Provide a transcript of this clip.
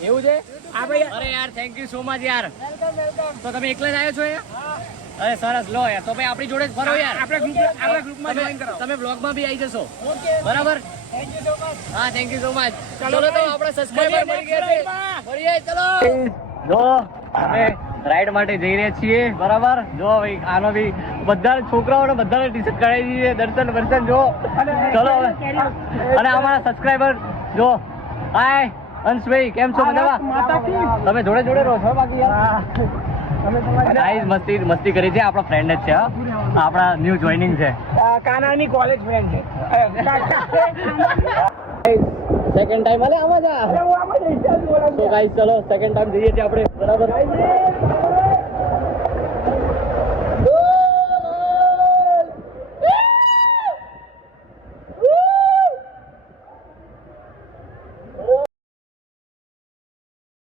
એવું છે અરે યાર થેન્ક યુ સો મચ યાર તો તમે એકલા જ આવ્યો છો યાર અરે સરસ લો યાર તો ભાઈ આપણી જોડે જ ફરો યાર આપણા ગ્રુપમાં જોઈન કરો તમે બ્લોગમાં બી આવી જશો બરાબર હા થેન્ક યુ સો મચ ચલો તો આપણા સબસ્ક્રાઇબર મળી ગયા છે મળીએ ચલો જો અમે રાઈડ માટે જઈ રહ્યા છીએ બરાબર જો ભાઈ આનો બી બધા છોકરાઓને બધાને ટી-શર્ટ કરાવી દીધી દર્શન જો ચલો અને અમારા સબસ્ક્રાઇબર જો હાય અંશભાઈ કેમ છો મજામાં તમે જોડે રહો છો બાકી યાર ગાઈસ મસ્તી કરી છે આપણા ફ્રેન્ડ જ છે આપણા ન્યૂ જોઈનિંગ છે કાનાની કોલેજ ફ્રેન્ડ છે સેકન્ડ ટાઈમ અલે આમાં જા તો ગાઈસ ચલો સેકન્ડ ટાઈમ જઈએ છીએ આપણે બરાબર